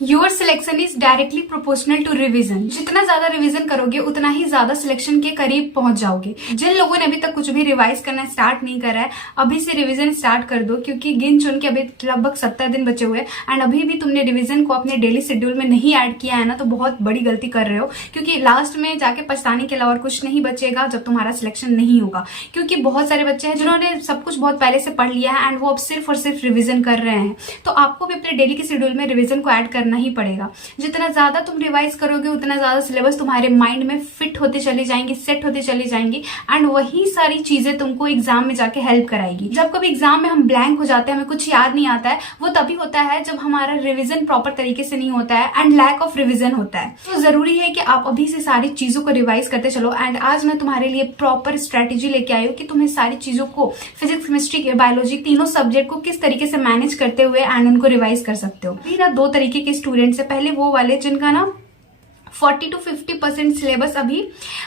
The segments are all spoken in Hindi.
Your selection is directly proportional to revision. जितना ज्यादा रिवीजन करोगे उतना ही ज्यादा सिलेक्शन के करीब पहुंच जाओगे। जिन लोगों ने अभी तक कुछ भी रिवाइज करना स्टार्ट नहीं करा है, अभी से रिवीजन स्टार्ट कर दो, क्योंकि गिन चुन के अभी लगभग 70 दिन बचे हुए हैं एंड अभी भी तुमने रिवीजन को अपने डेली शेड्यूल में नहीं ऐड किया है ना, तो बहुत बड़ी गलती कर रहे हो, क्योंकि लास्ट में जाके पछताने के अलावा और कुछ नहीं बचेगा जब तुम्हारा सिलेक्शन नहीं होगा। क्योंकि बहुत सारे बच्चे हैं जिन्होंने सब कुछ बहुत पहले से पढ़ लिया है एंड वो अब सिर्फ और सिर्फ रिवीजन कर रहे हैं। तो आपको भी अपने डेली के शेड्यूल में रिवीजन को ऐड करना ही पड़ेगा। जितना ज्यादा तुम रिवाइज करोगे उतना ज्यादा सिलेबस तुम्हारे माइंड में फिट होते चली जाएंगी, सेट होते चली जाएंगी एंड वही सारी चीजें तुमको एग्जाम में जाके हेल्प कराएगी। जब कभी एग्जाम में हम ब्लैंक हो जाते हैं, हमें कुछ याद नहीं आता है, वो तभी होता है जब हमारा रिवीजन प्रॉपर तरीके से नहीं होता है एंड लैक ऑफ रिवीजन होता है। तो जरूरी है कि आप अभी से सारी चीजों को रिवाइज करते चलो। एंड आज मैं तुम्हारे लिए प्रॉपर स्ट्रेटेजी लेके आई हूँ कि तुम्हें सारी चीजों को, फिजिक्स, केमिस्ट्री, बायोलॉजी, तीनों सब्जेक्ट को किस तरीके से मैनेज करते हुए एंड उनको रिवाइज कर सकते हो। अभी ना 2 तरीके के स्टूडेंट्स है। पहले वो वाले जिनका ना 40 to 50% सिलेबस अभी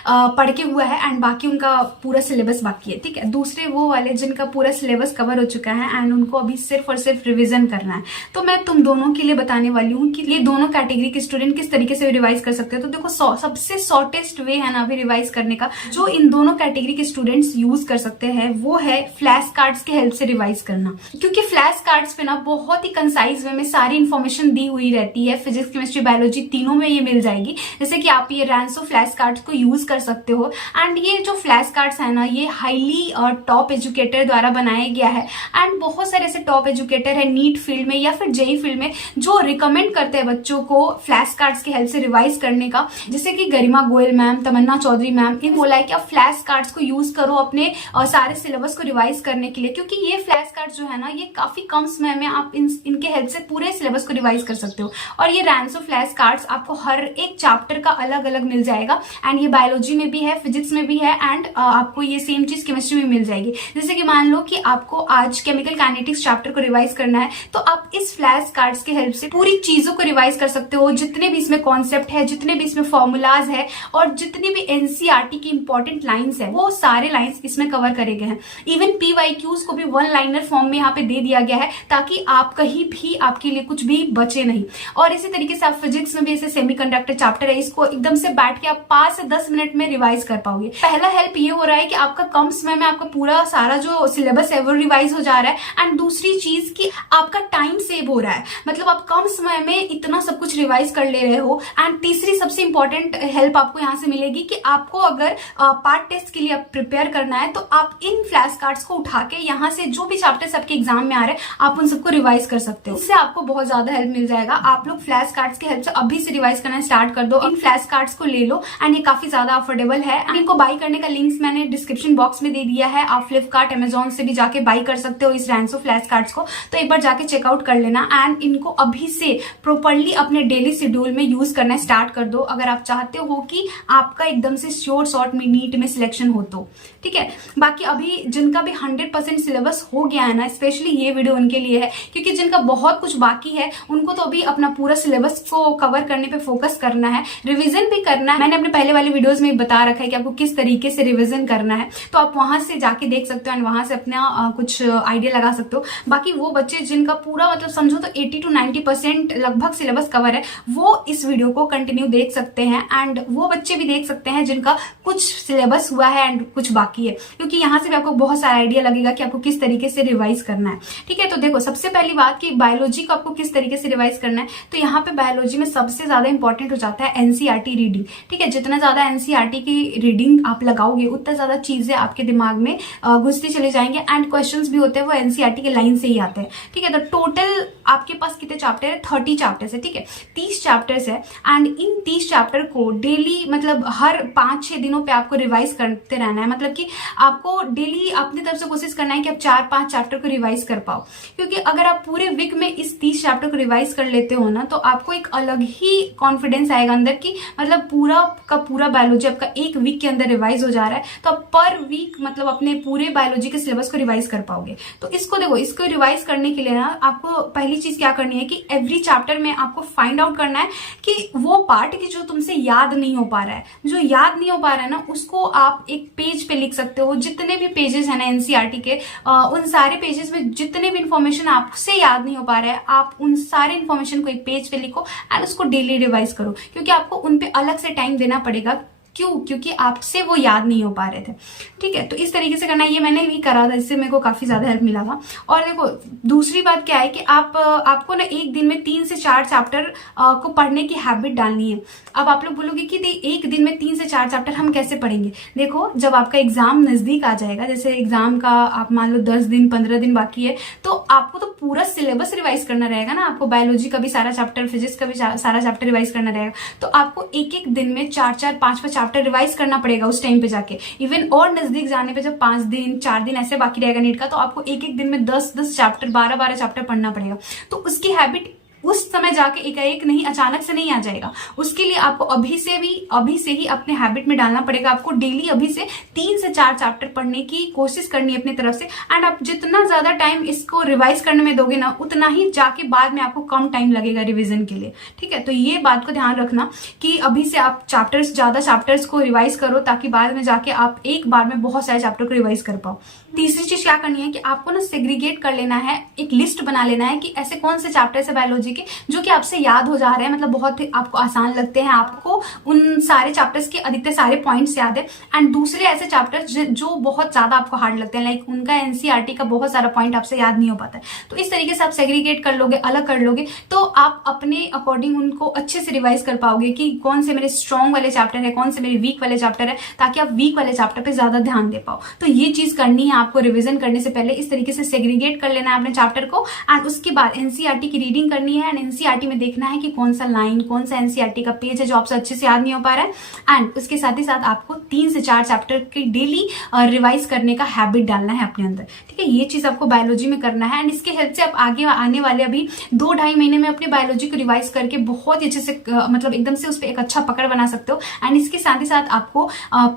पढ़ के हुआ है एंड बाकी उनका पूरा सिलेबस बाकी है, ठीक है। दूसरे वो वाले जिनका पूरा सिलेबस कवर हो चुका है एंड उनको अभी सिर्फ और सिर्फ रिवीजन करना है। तो मैं तुम दोनों के लिए बताने वाली हूँ कि ये दोनों कैटेगरी के स्टूडेंट किस तरीके से रिवाइज कर सकते हैं। तो देखो, सबसे शॉर्टेस्ट वे है ना अभी रिवाइज करने का, जो इन दोनों कैटेगरी के स्टूडेंट्स यूज कर सकते हैं, वो है फ्लैश कार्ड्स की हेल्प से रिवाइज करना। क्योंकि फ्लैश कार्ड्स पे ना बहुत ही कंसाइज वे में सारी इन्फॉर्मेशन दी हुई रहती है। फिजिक्स, केमिस्ट्री, बायोलॉजी तीनों में ये मिल जाएगी। जैसे कि आप ये रैंसो फ्लैश कार्ड्स को यूज कर सकते हो एंड ये जो फ्लैश कार्ड्स है ना, ये हाईली टॉप एजुकेटर द्वारा बनाया गया है एंड बहुत सारे ऐसे टॉप एजुकेटर है नीट फील्ड में या फिर जेई फील्ड में जो रिकमेंड करते हैं बच्चों को फ्लैश कार्ड्स की हेल्प से रिवाइज करने का। जैसे कि गरिमा गोयल मैम, तमन्ना चौधरी मैम, इन बोला है कि आप फ्लैश कार्ड्स को यूज करो अपने सारे सिलेबस को रिवाइज करने के लिए, क्योंकि ये फ्लैश कार्ड जो है ना, ये काफी कम समय में आप इनके हेल्प से पूरे सिलेबस को रिवाइज कर सकते हो। और ये रैंसो फ्लैश कार्ड्स आपको हर एक चैप्टर का अलग अलग मिल जाएगा एंड ये बायोलॉजी में भी है, फिजिक्स में भी है एंड आपको ये सेम चीज केमिस्ट्री में मिल जाएगी। जैसे कि मान लो कि आपको आज केमिकल काइनेटिक्स चैप्टर को रिवाइज करना है, तो आप इस फ्लैश कार्ड्स की हेल्प से पूरी चीजों को रिवाइज कर सकते हो। जितने भी इसमें कॉन्सेप्ट है, जितने भी इसमें फॉर्मूलाज है और जितने भी एनसीईआरटी की इंपॉर्टेंट लाइंस है, वो सारे लाइंस इसमें कवर करे गए हैं। इवन पीवाईक्यूज को भी 1 लाइनर फॉर्म में यहाँ पे दे दिया गया है ताकि आप कहीं भी आपके लिए कुछ भी बचे नहीं। और इसी तरीके से आप फिजिक्स में भी ऐसे सेमीकंडक्टर चैप्टर है, इसको एकदम से बैठ के आप 5 से 10 मिनट में रिवाइज कर पाओगे। पहला हेल्प ये हो रहा है कि आपका कम समय में आपका पूरा सारा जो सिलेबस है वो रिवाइज हो जा रहा है एंड दूसरी चीज कि आपका टाइम सेव हो रहा है, मतलब आप कम समय में इतना सब कुछ रिवाइज कर ले रहे हो। एंड तीसरी सबसे इंपॉर्टेंट हेल्प आपको यहाँ से मिलेगी कि आपको अगर पार्ट टेस्ट के लिए प्रिपेयर करना है, तो आप इन फ्लैश कार्ड्स को उठा के यहाँ से जो भी चैप्टर्स आपके एग्जाम में आ रहे हैं, आप उन सबको रिवाइज कर सकते हो। इससे आपको बहुत ज्यादा हेल्प मिल जाएगा। आप लोग फ्लैश कार्ड्स की हेल्प से अभी से रिवाइज करना स्टार्ट कर दो। इन फ्लैश कार्ड्स को ले लो एंड ये काफी ज्यादा अफोर्डेबल है। इनको बाई करने का लिंक्स मैंने डिस्क्रिप्शन बॉक्स में दे दिया है। आप फ्लिपकार्ट, अमेजॉन से भी जाके बाई कर सकते हो इस रैंसो फ्लैश कार्ड्स को, तो एक बार जाके चेकआउट कर लेना एंड इनको अभी से प्रॉपर्ली अपने डेली शेड्यूल में यूज करना स्टार्ट कर दो, अगर आप चाहते हो कि आपका एकदम से शॉर्ट में नीट में सिलेक्शन हो तो, ठीक है। बाकी अभी जिनका भी 100% सिलेबस हो गया है ना, स्पेशली ये वीडियो उनके लिए है, क्योंकि जिनका बहुत कुछ बाकी है उनको तो अभी अपना पूरा सिलेबस को कवर करने पे फोकस करना है, रिवीजन भी करना है। मैंने अपने पहले वाले वीडियोस में बता रखा है कि आपको किस तरीके से रिवीजन करना है, तो आप वहां से जाके देख सकते हो एंड वहां से अपना कुछ आइडिया लगा सकते हो। बाकी वो बच्चे जिनका पूरा मतलब समझो तो 80 to 90% लगभग सिलेबस कवर है, वो इस वीडियो को कंटिन्यू देख सकते हैं एंड वो बच्चे भी देख सकते हैं जिनका कुछ सिलेबस हुआ है एंड कुछ बाकी है, क्योंकि यहाँ से भी आपको बहुत सारा आइडिया लगेगा कि आपको किस तरीके से रिवाइज करना है, ठीक है। तो देखो, सबसे पहली बात कि बायोलॉजी को आपको किस तरीके से रिवाइज करना है, तो यहाँ पे बायोलॉजी में सबसे ज्यादा इंपॉर्टेंट हो जाता है एनसीईआरटी रीडिंग, ठीक है। जितना ज्यादा एनसीईआरटी की रीडिंग आप लगाओगे उतना ज्यादा चीजें आपके दिमाग में घुसती चले जाएंगे एंड क्वेश्चंस भी होते हैं वो एनसीईआरटी के लाइन से ही आते हैं, ठीक है। तो टोटल आपके पास कितने चैप्टर है? 30 चैप्टर्स है, ठीक है। 30 चैप्टर्स है एंड इन 30 चैप्टर को डेली मतलब हर 5-6 दिनों पे आपको रिवाइज करते रहना है। मतलब कि आपको डेली अपनी तरफ से कोशिश करना है कि आप 4-5 चैप्टर को रिवाइज कर पाओ, क्योंकि अगर आप पूरे वीक में इस 30 चैप्टर को रिवाइज कर लेते हो ना, तो आपको एक अलग ही कॉन्फिडेंस आएगा जाएगा अंदर की, मतलब पूरा का पूरा बायोलॉजी आपका एक वीक के अंदर रिवाइज हो जा रहा है, तो आप पर वीक मतलब अपने पूरे बायोलॉजी के सिलेबस को रिवाइज कर पाओगे। तो इसको देखो, इसको रिवाइज करने के लिए ना आपको पहली चीज क्या करनी है कि एवरी चैप्टर में आपको फाइंड आउट करना है कि वो पार्ट की जो तुमसे याद नहीं हो पा रहा है, जो याद नहीं हो पा रहा है ना, उसको आप एक पेज पे लिख सकते हो। जितने भी पेजेस है ना एनसीईआरटी के, उन सारे पेजेस में जितने भी इंफॉर्मेशन आपसे याद नहीं हो पा रहा है, आप उन सारे इंफॉर्मेशन को एक पेज पे लिखो एंड उसको डेली रिवाइज करो, क्योंकि आपको उन पे अलग से टाइम देना पड़ेगा। क्यों? क्योंकि आपसे वो याद नहीं हो पा रहे थे। ठीक है, तो इस तरीके से करना है। ये मैंने भी करा था, इससे मेरे को काफी ज्यादा हेल्प मिला था। और देखो दूसरी बात क्या है कि आपको ना एक दिन में 3 से 4 चैप्टर को पढ़ने की हैबिट डालनी है। अब आप लोग बोलोगे कि एक दिन में 3 से 4 चैप्टर हम कैसे पढ़ेंगे? देखो, जब आपका एग्जाम नजदीक आ जाएगा, जैसे एग्जाम का आप मान लो 10 दिन 15 दिन बाकी है, तो आपको तो पूरा सिलेबस रिवाइज करना रहेगा ना। आपको बायोलॉजी का भी सारा चैप्टर, फिजिक्स का भी सारा चैप्टर रिवाइज करना रहेगा। तो आपको एक एक दिन में 4-4 5-5 चैप्टर रिवाइज करना पड़ेगा उस टाइम पे जाके। इवन और नजदीक जाने पे जब 5 दिन 4 दिन ऐसे बाकी रहेगा नीट का, तो आपको एक एक दिन में 10-10 चैप्टर 12-12 चैप्टर पढ़ना पड़ेगा। तो उसकी हैबिट उस समय जाके एकाएक नहीं, अचानक से नहीं आ जाएगा। उसके लिए आपको अभी से ही अपने हैबिट में डालना पड़ेगा। आपको डेली अभी से 3 से 4 चैप्टर पढ़ने की कोशिश करनी है अपनी तरफ से। एंड आप जितना ज्यादा टाइम इसको रिवाइज करने में दोगे ना, उतना ही जाके बाद में आपको कम टाइम लगेगा रिविजन के लिए। ठीक है, तो ये बात को ध्यान रखना कि अभी से आप ज्यादा चैप्टर्स को रिवाइज करो, ताकि बाद में जाके आप एक बार में बहुत सारे चैप्टर को रिवाइज कर पाओ। तीसरी चीज क्या करनी है कि आपको ना सेग्रीगेट कर लेना है, एक लिस्ट बना लेना है कि ऐसे कौन से चैप्टर्स है बायोलॉजी के जो कि आपसे याद हो जा रहे हैं, मतलब बहुत ही आपको आसान लगते हैं, आपको उन सारे चैप्टर्स के अधिकतर सारे पॉइंट्स याद है। एंड दूसरे ऐसे चैप्टर्स जो बहुत ज्यादा आपको हार्ड लगते हैं, लाइक उनका एनसीईआरटी का बहुत सारा पॉइंट आपसे याद नहीं हो पाता है। तो इस तरीके से आप सेग्रीगेट कर लोगे, अलग कर लोगे, तो आप अपने अकॉर्डिंग उनको अच्छे से रिवाइज कर पाओगे कि कौन से मेरे स्ट्रॉन्ग वाले चैप्टर है, कौन से मेरे वीक वाले चैप्टर है, ताकि आप वीक वाले चैप्टर पे ज्यादा ध्यान दे पाओ। तो ये चीज करनी है आपको रिविजन करने से पहले। इस तरीके से सेग्रीगेट कर लेना है अपने चैप्टर को। एंड उसके बाद एनसीईआरटी की रीडिंग करनी है। एंड एनसीईआरटी में देखना है कि कौन सा लाइन, कौन सा एनसीईआरटी का पेज है जो आपसे अच्छे से याद नहीं हो पा रहा है। एंड उसके साथ ही साथ आपको 3 से 4 चैप्टर की डेली रिवाइज करने का हैबिट डालना है अपने अंदर। ठीक है, ये चीज आपको बायोलॉजी में करना है। एंड इसके हेल्प से आप आगे आने वाले अभी 2-2.5 महीने में अपने बायोलॉजी को रिवाइज करके बहुत ही अच्छे से मतलब एकदम से उस पर एक अच्छा पकड़ बना सकते हो। एंड इसके साथ ही साथ आपको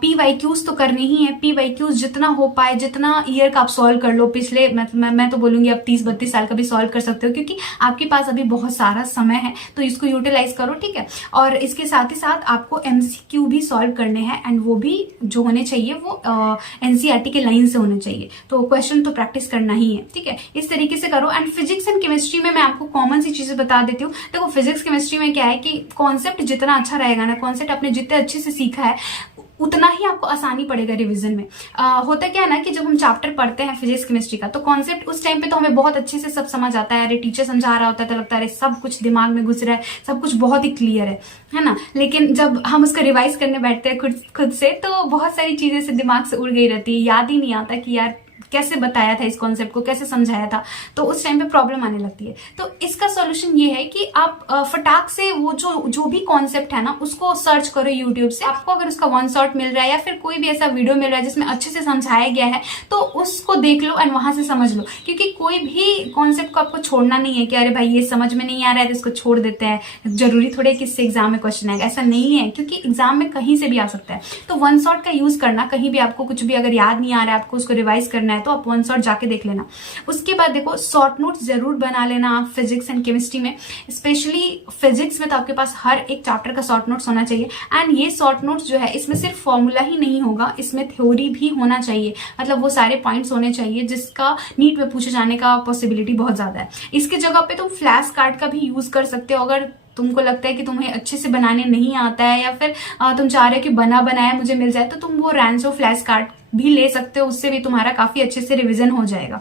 PYQs तो करनी ही है। PYQs जितना हो पाए, जितना ईयर का आप सॉल्व कर लो, पिछले मैं तो बोलूंगी आप 30-32 साल का भी सॉल्व कर सकते हो, क्योंकि आपके पास अभी बहुत सारा समय है, तो इसको यूटिलाइज करो। ठीक है, और इसके साथ ही साथ आपको MCQ भी सॉल्व करने हैं। एंड वो भी जो होने चाहिए वो एनसीईआरटी के लाइन से होने चाहिए। तो क्वेश्चन तो प्रैक्टिस करना ही है। ठीक है, इस तरीके से करो। एंड फिजिक्स एंड केमिस्ट्री में मैं आपको कॉमन सी चीजें बता देती हूँ। देखो, फिजिक्स केमिस्ट्री में क्या है कि कॉन्सेप्ट जितना अच्छा रहेगा ना, कॉन्सेप्ट आपने जितने अच्छे से सीखा है, उतना ही आपको आसानी पड़ेगा रिवीजन में। होता क्या है ना कि जब हम चैप्टर पढ़ते हैं फिजिक्स केमिस्ट्री का, तो कॉन्सेप्ट उस टाइम पे तो हमें बहुत अच्छे से सब समझ आता है। अरे टीचर समझा रहा होता है तो लगता है सब कुछ दिमाग में घुस रहा है, सब कुछ बहुत ही क्लियर है ना। लेकिन जब हम उसको रिवाइज करने बैठते हैं खुद से, तो बहुत सारी चीजें से दिमाग से उड़ गई रहती है, याद ही नहीं आता कि यार कैसे बताया था इस कॉन्सेप्ट को, कैसे समझाया था। तो उस टाइम पे प्रॉब्लम आने लगती है। तो इसका सॉल्यूशन ये है कि आप फटाक से वो जो भी कॉन्सेप्ट है ना, उसको सर्च करो यूट्यूब से। आपको अगर उसका वन शॉट मिल रहा है या फिर कोई भी ऐसा वीडियो मिल रहा है जिसमें अच्छे से समझाया गया है, तो उसको देख लो एंड वहां से समझ लो। क्योंकि कोई भी कॉन्सेप्ट को आपको छोड़ना नहीं है कि अरे भाई ये समझ में नहीं आ रहा है तो इसको छोड़ देते हैं, जरूरी थोड़े कि इससे एग्जाम में क्वेश्चन आएगा। ऐसा नहीं है, क्योंकि एग्जाम में कहीं से भी आ सकता है। तो वन शॉट का यूज करना, कहीं भी आपको कुछ भी अगर याद नहीं आ रहा है, आपको उसको रिवाइज करना है, तो आप वन शॉट जाके देख लेना। उसके बाद देखो, शॉर्ट नोट्स जरूर बना लेना आप फिजिक्स एंड केमिस्ट्री में। स्पेशली फिजिक्स में तो आपके पास हर एक चैप्टर का शॉर्ट नोट्स होना चाहिए। एंड ये शॉर्ट नोट्स जो है, इसमें सिर्फ फॉर्मूला ही नहीं होगा, इसमें थ्योरी भी होना चाहिए। मतलब वो सारे पॉइंट्स होने चाहिए जिसका नीट में पूछे जाने का पॉसिबिलिटी बहुत ज्यादा है। इसके जगह पे तुम फ्लैश कार्ड का भी यूज कर सकते हो। अगर तुमको लगता है कि तुम्हें अच्छे से बनाने नहीं आता है, या फिर तुम चाह रहे हो कि बना बनाया मुझे मिल जाए, तो तुम वो रैंसो फ्लैश कार्ड भी ले सकते हो। उससे भी तुम्हारा काफी अच्छे से रिवीजन हो जाएगा।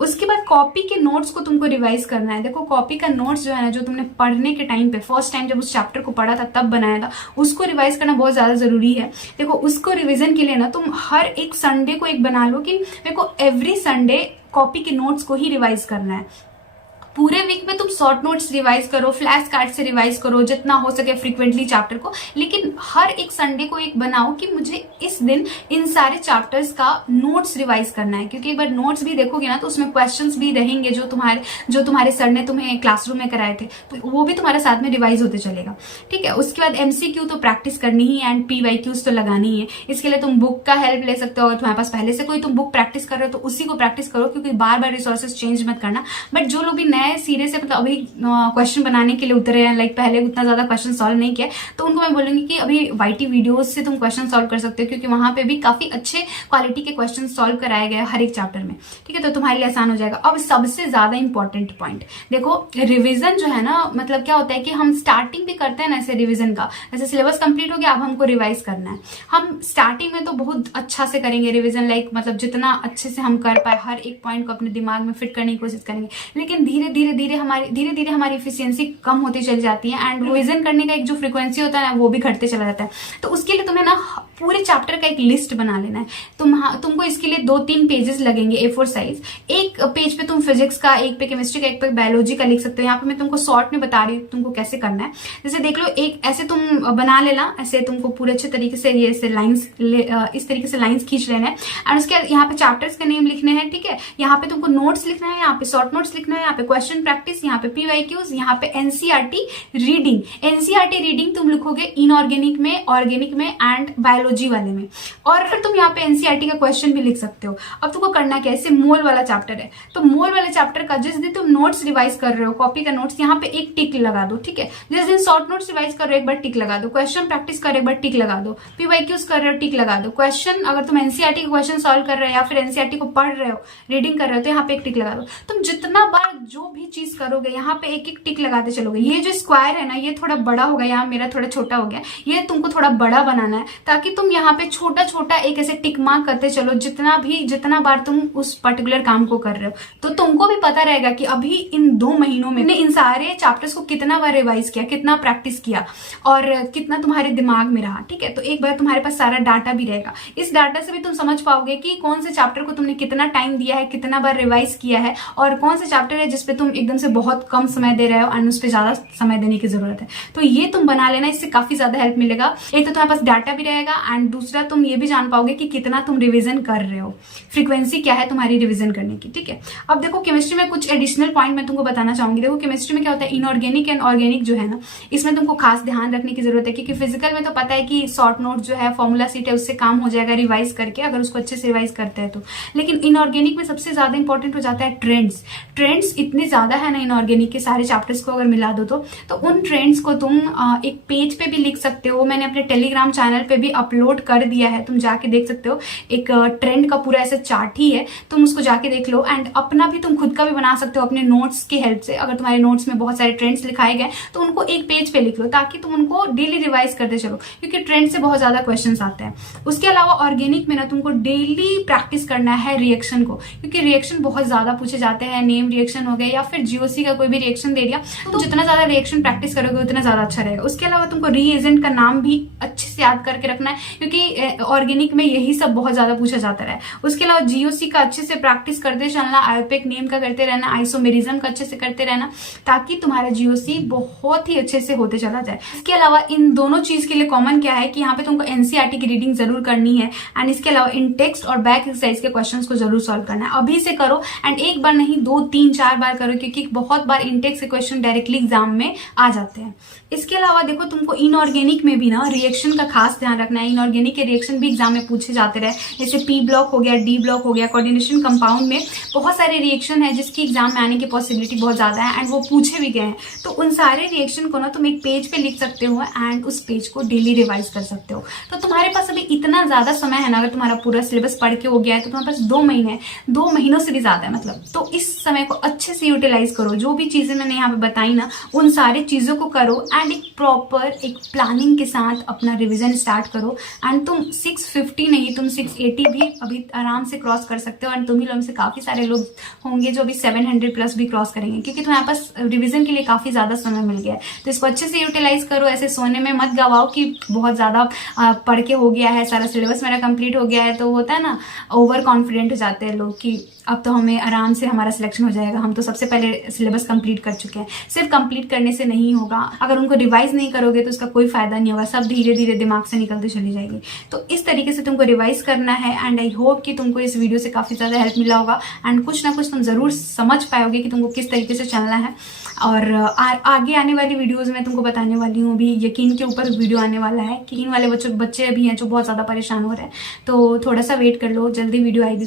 उसके बाद कॉपी के नोट्स को तुमको रिवाइज करना है। देखो, कॉपी का नोट्स जो है ना, जो तुमने पढ़ने के टाइम पे फर्स्ट टाइम जब उस चैप्टर को पढ़ा था तब बनाया था, उसको रिवाइज करना बहुत ज्यादा जरूरी है। देखो, उसको रिवीजन के लिए ना तुम हर एक संडे को एक बना लो कि मेरे को एवरी संडे कॉपी के नोट्स को ही रिवाइज करना है। पूरे वीक में तुम शॉर्ट नोट्स रिवाइज करो, फ्लैश कार्ड से रिवाइज करो जितना हो सके फ्रिक्वेंटली चैप्टर को, लेकिन हर एक संडे को एक बनाओ कि मुझे इस दिन इन सारे चैप्टर्स का नोट्स रिवाइज करना है, क्योंकि एक बार नोट्स भी देखोगे ना तो उसमें क्वेश्चंस भी रहेंगे जो तुम्हारे सर ने तुम्हें क्लासरूम में कराए थे, तो वो भी तुम्हारे साथ में रिवाइज होते चलेगा। ठीक है, उसके बाद एमसीक्यू तो प्रैक्टिस करनी ही एंड पीवाईक्यूज तो लगानी ही है। इसके लिए तुम बुक का हेल्प ले सकते हो, अगर तुम्हारे पास पहले से कोई तुम बुक प्रैक्टिस कर रहे हो तो उसी को प्रैक्टिस करो, क्योंकि बार बार रिसोर्सेज चेंज मत करना। बट जो लोग भी नए सिरे से मतलब अभी क्वेश्चन बनाने के लिए उतरे हैं, लाइक पहले उतना ज्यादा क्वेश्चन सॉल्व नहीं किया, तो उनको मैं बोलूंगी कि अभी वाईटी वीडियोज से तुम क्वेश्चन सॉल्व कर सकते हो, क्योंकि वहां पे भी काफी अच्छे क्वालिटी के क्वेश्चन सॉल्व कराए गए हर एक चैप्टर में। ठीक है, तो तुम्हारे लिए आसान हो जाएगा। अब सबसे ज्यादा इंपॉर्टेंट पॉइंट देखो, रिविजन जो है ना, मतलब क्या होता है कि हम स्टार्टिंग भी करते हैं ना ऐसे रिविजन का, जैसे सिलेबस कंप्लीट हो गया अब हमको रिवाइज करना है, हम स्टार्टिंग में तो बहुत अच्छा से करेंगे रिविजन, लाइक मतलब जितना अच्छे से हम कर पाए हर एक पॉइंट को अपने दिमाग में फिट करने की कोशिश करेंगे, लेकिन धीरे धीरे हमारी इफिशियंसी कम होती चली जाती है एंड रिविजन करने का एक जो फ्रिक्वेंसी होता है ना वो भी घटते चला जाता है। तो उसके लिए तुम्हें ना पूरे चैप्टर का एक लिस्ट बना लेना है। तुमको इसके लिए 2-3 पेजेस लगेंगे A4 साइज। एक पेज पे तुम फिजिक्स का, एक पे केमिस्ट्री का, एक पे बायोलॉजी का लिख सकते हो। यहाँ पे मैं तुमको शॉर्ट में बता रही हूँ तुमको कैसे करना है। जैसे देख लो, एक ऐसे तुम बना लेना, ऐसे तुमको पूरे अच्छे तरीके से ये ऐसे लाइंस इस तरीके से लाइंस खींच लेना है एंड उसके बाद यहाँ पे चैप्टर्स के नेम लिखने हैं। ठीक है, यहाँ पे तुमको नोट्स लिखना है, यहाँ पे शॉर्ट नोट्स लिखना है, यहाँ पे क्वेश्चन प्रैक्टिस, यहाँ पे पीवाईक्यूज, यहाँ पे एनसीईआरटी रीडिंग। एनसीईआरटी रीडिंग तुम लिखोगे इनऑर्गेनिक में, ऑर्गेनिक में एंड बायोलॉजी वाले में, और फिर तुम यहाँ पे एनसीईआरटी का क्वेश्चन भी लिख सकते हो। अब तुमको करना क्या है, जैसे मोल वाला चैप्टर है तो मोल वाले चैप्टर का जिस दिन तुम नोट्स रिवाइज कर रहे हो, कॉपी का नोट्स, यहाँ पे एक टिक लगा दो। ठीक है, जिस दिन शॉर्ट नोट्स रिवाइज कर रहे हो एक बार टिक लगा दो, क्वेश्चन प्रैक्टिस कर रहे हो एक बार टिक लगा दो, पीवाईक्यूज कर रहे हो टिक लगा दो, क्वेश्चन अगर तुम एनसीईआरटी का क्वेश्चन सॉल्व कर रहे हो या फिर एनसीईआरटी को पढ़ रहे हो, रीडिंग कर रहे हो, तो यहाँ पे एक टिक लगा दो। तुम जितना बार जो भी चीज करोगे यहाँ पे एक एक टिक लगाते चलोगे। ये जो स्क्वायर है ना ये थोड़ा बड़ा होगा, यहाँ मेरा थोड़ा छोटा हो गया, ये तुमको थोड़ा बड़ा बनाना है ताकि तुम यहाँ पे छोटा छोटा एक ऐसे टिक मार्क करते चलो जितना बार तुम उस पर्टिकुलर काम को कर रहे हो। तो तुमको भी पता रहेगा कि अभी इन 2 महीनों में इन सारे चैप्टर्स को कितना बार रिवाइज किया, कितना प्रैक्टिस किया और कितना तुम्हारे दिमाग में रहा। ठीक है, तो एक बार तुम्हारे पास सारा डाटा भी रहेगा। इस डाटा से भी तुम समझ पाओगे कि कौन से चैप्टर को तुमने कितना टाइम दिया है, कितना बार रिवाइज किया है, और कौन से चैप्टर है जिसपे तुम एकदम से बहुत कम समय दे रहे हो और उस पर ज्यादा समय देने की जरूरत है। तो ये तुम बना लेना, इससे काफी ज्यादा हेल्प मिलेगा। एक तो तुम्हारे पास डाटा भी रहेगा एंड दूसरा तुम ये भी जान पाओगे कि कितना तुम रिविजन कर रहे हो, फ्रीक्वेंसी क्या है तुम्हारी रिविजन करने की। ठीक है, अब देखो केमिस्ट्री में कुछ एडिशनल पॉइंट मैं तुमको बताना चाहूंगी। देखो केमिस्ट्री में क्या होता है, इनऑर्गेनिक एंड ऑर्गेनिक जो है ना, इसमें तुमको खास ध्यान रखने की जरूरत है, क्योंकि फिजिकल में तो पता है कि शॉर्ट नोट जो है, फॉर्मूला सीट है, उससे काम हो जाएगा रिवाइज करके, अगर उसको अच्छे से रिवाइज करते हैं तो। लेकिन इनऑर्गेनिक में सबसे ज्यादा इंपॉर्टेंट हो जाता है ट्रेंड्स इतने ज्यादा है ना इनऑर्गेनिक के सारे चैप्टर्स को अगर मिला दो तो उन ट्रेंड्स को तुम एक पेज पे भी लिख सकते हो। मैंने अपने टेलीग्राम चैनल पे भी अपलोड कर दिया है, तुम जाके देख सकते हो। एक ट्रेंड का पूरा ऐसा चार्ट ही है, तुम उसको जाके देख लो एंड अपना भी तुम खुद का भी बना सकते हो अपने नोट्स की हेल्प से। अगर तुम्हारे नोट्स में बहुत सारे ट्रेंड्स लिखाए गए तो उनको एक पेज पे लिख लो ताकि तुम उनको डेली रिवाइज करते चलो, क्योंकि ट्रेंड से बहुत ज्यादा क्वेश्चंस आते हैं। उसके अलावा ऑर्गेनिक में ना तुमको डेली प्रैक्टिस करना है रिएक्शन को, क्योंकि रिएक्शन बहुत ज्यादा पूछे जाते हैं। नेम रिएक्शन हो गया या फिर जीओसी का कोई भी रिएक्शन दे दिया, तो जितना ज्यादा रिएक्शन प्रैक्टिस करोगे उतना ज्यादा अच्छा रहेगा। उसके अलावा तुमको रीएजेंट का नाम भी अच्छे से याद करके रखना है, क्योंकि ऑर्गेनिक में यही सब बहुत ज्यादा पूछा जाता है। उसके अलावा जीओसी का अच्छे से प्रैक्टिस करते चलना, आयोपेक नेम का करते रहना, आइसोमेरिज्म का अच्छे से करते रहना, ताकि तुम्हारा जीओसी बहुत ही अच्छे से होते चला जाए। इसके अलावा इन दोनों चीज के लिए कॉमन क्या है कि यहाँ पे तुमको एनसीईआरटी की रीडिंग जरूर करनी है एंड इसके अलावा इन टेक्स्ट और बैक एक्सरसाइज के क्वेश्चंस को जरूर सॉल्व करना है। अभी से करो एंड एक बार नहीं 2, 3, 4 बार करो, क्योंकि बहुत बार इनटेक्स के क्वेश्चन डायरेक्टली एग्जाम में आ जाते हैं। इसके अलावा देखो तुमको इनऑर्गेनिक में भी ना रिएक्शन का खास ध्यान रखना है। इनऑर्गेनिक के रिएक्शन भी एग्जाम में पूछे जाते रहे, जैसे पी ब्लॉक हो गया, डी ब्लॉक हो गया। कोऑर्डिनेशन कंपाउंड में बहुत सारे रिएक्शन है जिसकी एग्जाम में आने की पॉसिबिलिटी बहुत ज्यादा है एंड वो पूछे भी गए हैं। तो उन सारे रिएक्शन को ना तुम एक पेज पे लिख सकते हो एंड उस पेज को डेली रिवाइज कर सकते हो। तो तुम्हारे पास अभी इतना ज्यादा समय है ना, अगर तुम्हारा पूरा सिलेबस पढ़ के हो गया है तो तुम्हारे पास 2 महीने है, 2 महीनों से भी ज्यादा है मतलब। तो इस समय को अच्छे से यूटिलाइज करो। जो भी चीजें मैंने यहाँ पे बताई ना उन सारी चीजों को करो एंड एक प्रॉपर एक प्लानिंग के साथ अपना रिवीजन स्टार्ट करो एंड तुम 650 नहीं, तुम 680 भी अभी आराम से क्रॉस कर सकते हो। एंड तुम ही लोग से काफी सारे लोग होंगे जो अभी 700 प्लस भी क्रॉस करेंगे, क्योंकि तुम्हारे पास रिवीजन के लिए काफी ज्यादा समय मिल गया है। तो इसको अच्छे से यूटिलाइज करो। ऐसे सोने में मत गवाओ कि बहुत ज्यादा पढ़ के हो गया है, सारा सिलेबस मेरा कंप्लीट हो गया है, तो होता है ना ओवर कॉन्फिडेंट हो जाते हैं लोग कि अब तो हमें आराम से हमारा सिलेक्शन हो जाएगा, हम तो सबसे इससे पहले सिलेबस कंप्लीट कर चुके हैं। सिर्फ कंप्लीट करने से नहीं होगा, अगर उनको रिवाइज नहीं करोगे तो उसका कोई फायदा नहीं होगा, सब धीरे धीरे दिमाग से निकलते चली जाएगी। तो इस तरीके से तुमको रिवाइज करना है एंड आई होप कि तुमको इस वीडियो से काफी ज्यादा हेल्प मिला होगा एंड कुछ ना कुछ तुम जरूर समझ पाओगे कि तुमको किस तरीके से चलना है। और आगे आने वाली वीडियोस में तुमको बताने वाली हूँ। अभी यकीन के ऊपर वीडियो आने वाला है, यकीन वाले बच्चे भी हैं जो बहुत ज्यादा परेशान हो रहे हैं, तो थोड़ा सा वेट कर लो, जल्दी वीडियो आएगी।